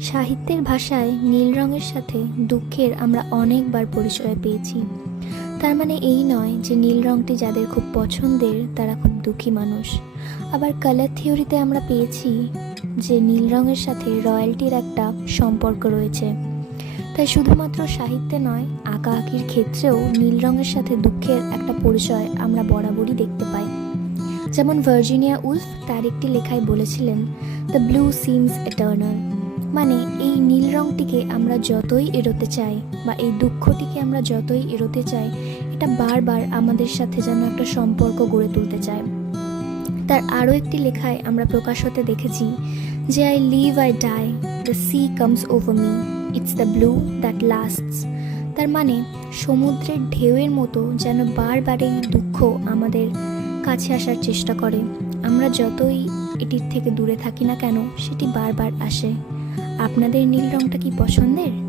সাহিত্যের ভাষায় নীল রঙের সাথে দুঃখের আমরা অনেকবার পরিচয় পেয়েছি। তার মানে এই নয় যে নীল রঙটি যাদের খুব পছন্দের তারা খুব দুঃখী মানুষ। আবার কালার থিওরিতে আমরা পেয়েছি যে নীল রঙের সাথে রয়্যালটির একটা সম্পর্ক রয়েছে। তাই শুধুমাত্র সাহিত্যে নয়, আঁকাআঁকির ক্ষেত্রেও নীল রঙের সাথে দুঃখের একটা পরিচয় আমরা বরাবরই দেখতে পাই। যেমন ভার্জিনিয়া উলফ তার একটি লেখায় বলেছিলেন, দ্য ব্লু সিমস এটার্নাল। মানে এই নীল রঙটিকে আমরা যতই এড়োতে চাই বা এই দুঃখটিকে আমরা যতই এড়োতে চাই, এটা বারবার আমাদের সাথে যেন একটা সম্পর্ক গড়ে তুলতে চায়। তার আরও একটি লেখায় আমরা প্রকাশ হতে দেখেছি যে I live I die, the sea comes over me, it's the blue that lasts. তার মানে সমুদ্রের ঢেউয়ের মতো যেন বারবার এই দুঃখ আমাদের কাছে আসার চেষ্টা করে। আমরা যতই এটির থেকে দূরে থাকি না কেন, সেটি বারবার আসে। আপনাদের নীল রঙটা কি পছন্দের?